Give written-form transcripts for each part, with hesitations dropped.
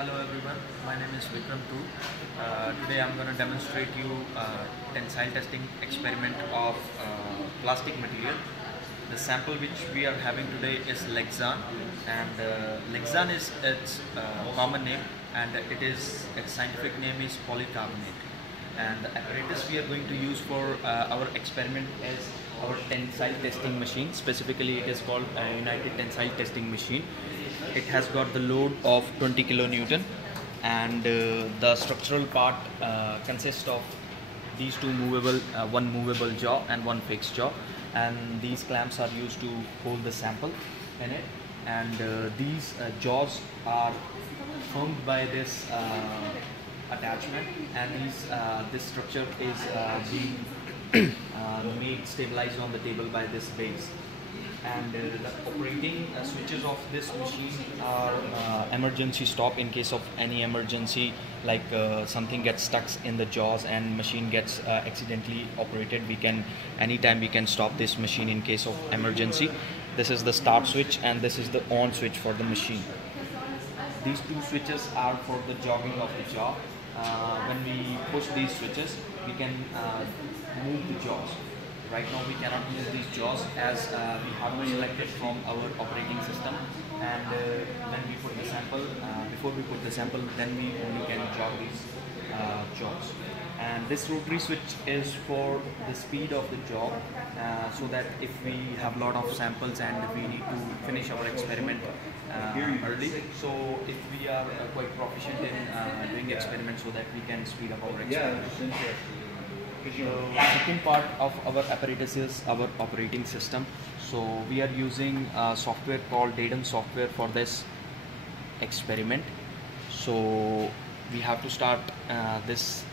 Hello everyone, my name is Vikram too. Today I'm going to demonstrate you tensile testing experiment of plastic material. The sample which we are having today is Lexan, and Lexan is its common name, and its scientific name is polycarbonate. And the apparatus we are going to use for our experiment is our tensile testing machine. Specifically, it is called United Tensile Testing Machine. It has got the load of 20 kilonewton, and the structural part consists of these two movable, one movable jaw and one fixed jaw, and these clamps are used to hold the sample in it. And these jaws are formed by this attachment, and this structure is being made stabilized on the table by this base. And the operating switches of this machine are emergency stop in case of any emergency, like something gets stuck in the jaws and machine gets accidentally operated. Anytime we can stop this machine in case of emergency. This is the start switch, and this is the on switch for the machine. These two switches are for the jogging of the jaw. When we push these switches, we can move the jaws. Right now we cannot move these jaws as we have to select it from our operating system, and when we put the sample, before we put the sample, then we only can jog these jaws. And this rotary switch is for the speed of the jog, so that if we have lot of samples and we need to finish our experiment early, so if we are quite proficient in doing experiments, so that we can speed up our experiment. The second part of our apparatus is our operating system. So we are using software called Datum software for this experiment. So we have to start this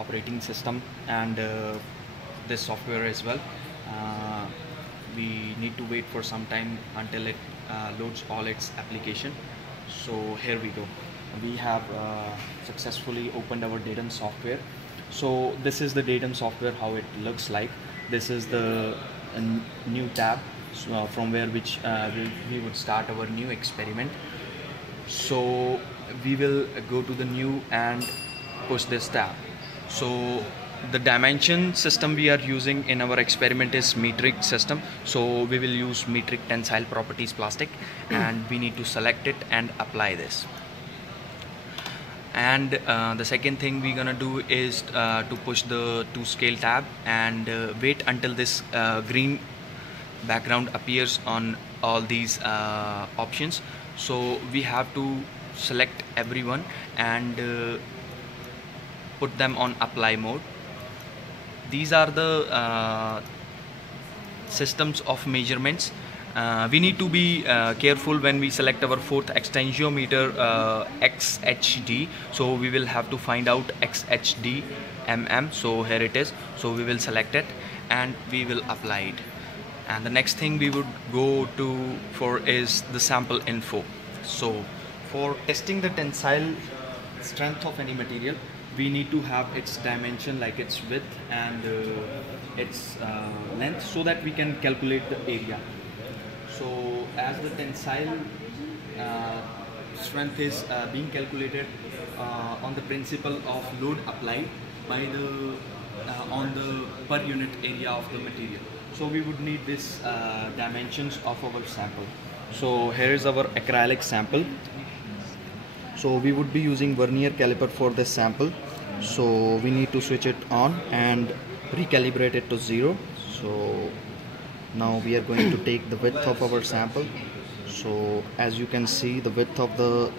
operating system and this software as well. We need to wait for some time until it loads all its application. So here we go. We have successfully opened our Datum software. So this is the Datum software, how it looks like. This is the new tab from which we would start our new experiment. So we will go to the new and push this tab. So the dimension system we are using in our experiment is metric system. So we will use metric tensile properties plastic, and we need to select it and apply this. And the second thing we're gonna do is to push the to scale tab and wait until this green background appears on all these options. So we have to select everyone and put them on apply mode. These are the systems of measurements. We need to be careful when we select our fourth extensiometer XHD. So we will have to find out XHD mm. So here it is. So we will select it and we will apply it. And the next thing we would go for is the sample info. So for testing the tensile strength of any material, we need to have its dimension, like its width and its length, so that we can calculate the area. So as the tensile strength is being calculated on the principle of load applied by the on the per unit area of the material. So we would need this dimensions of our sample. So here is our acrylic sample. So we would be using vernier caliper for this sample. So we need to switch it on and recalibrate it to 0. So now we are going to take the width of our sample. So as you can see, the width of the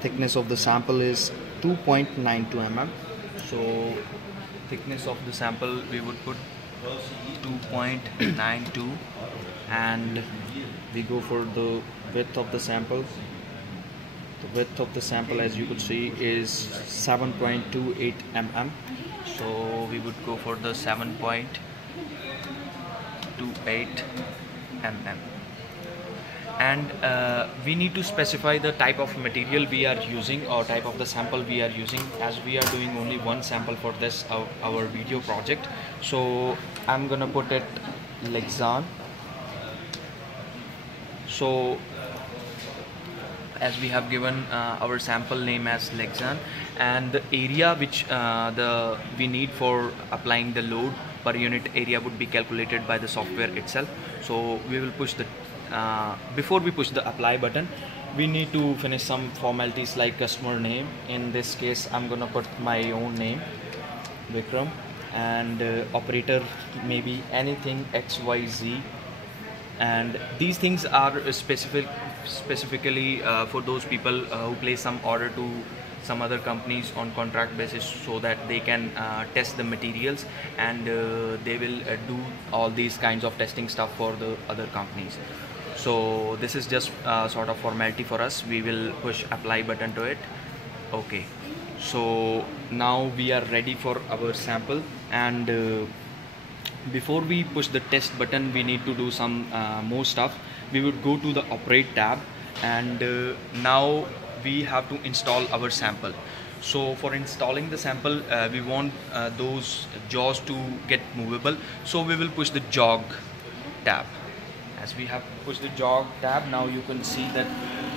thickness of the sample is 2.92 mm. So thickness of the sample we would put 2.92, and we go for the width of the sample. The width of the sample, as you could see, is 7.28 mm. So we would go for the 7.28 mm. And we need to specify the type of material we are using, or type of the sample we are using, as we are doing only one sample for this our video project. So I'm gonna put it Lexan. So as we have given our sample name as Lexan, and the area which we need for applying the load per unit area would be calculated by the software itself. So we will push the before we push the apply button, we need to finish some formalities like customer name. In this case, I'm gonna put my own name, Vikram, and operator maybe anything XYZ, and these things are specifically for those people who place some order to some other companies on contract basis, so that they can test the materials, and they will do all these kinds of testing stuff for the other companies. So this is just sort of formality for us. We will push apply button to it. Okay, so now we are ready for our sample, and before we push the test button, we need to do some more stuff. We would go to the operate tab, and now we have to install our sample. So for installing the sample, we want those jaws to get movable, so we will push the jog tab. As we have pushed the jog tab, now you can see that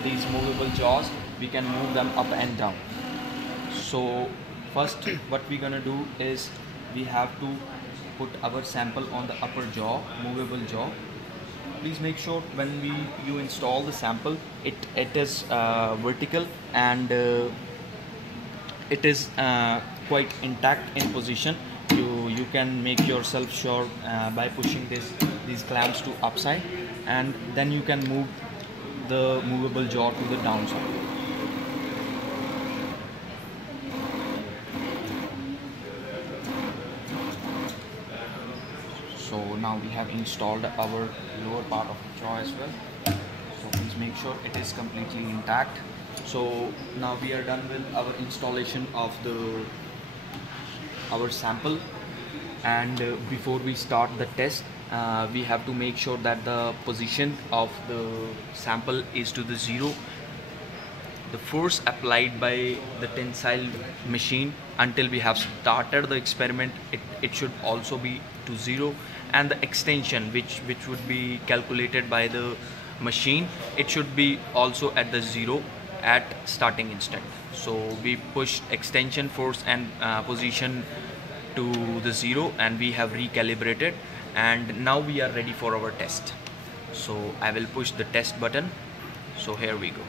these movable jaws, we can move them up and down. So first what we're gonna do is we have to put our sample on the upper jaw, movable jaw. Please make sure when you install the sample, it is vertical, and it is quite intact in position. You can make yourself sure by pushing these clamps to upside, and then you can move the movable jaw to the downside. So now we have installed our lower part of the jaw as well. So please make sure it is completely intact. So now we are done with our installation of our sample, and before we start the test, we have to make sure that the position of the sample is to the 0. The force applied by the tensile machine until we have started the experiment, it should also be to 0, and the extension which would be calculated by the machine, it should be also at the 0 at starting instant. So we push extension, force, and position to the 0, and we have recalibrated, and now we are ready for our test. So I will push the test button. So here we go.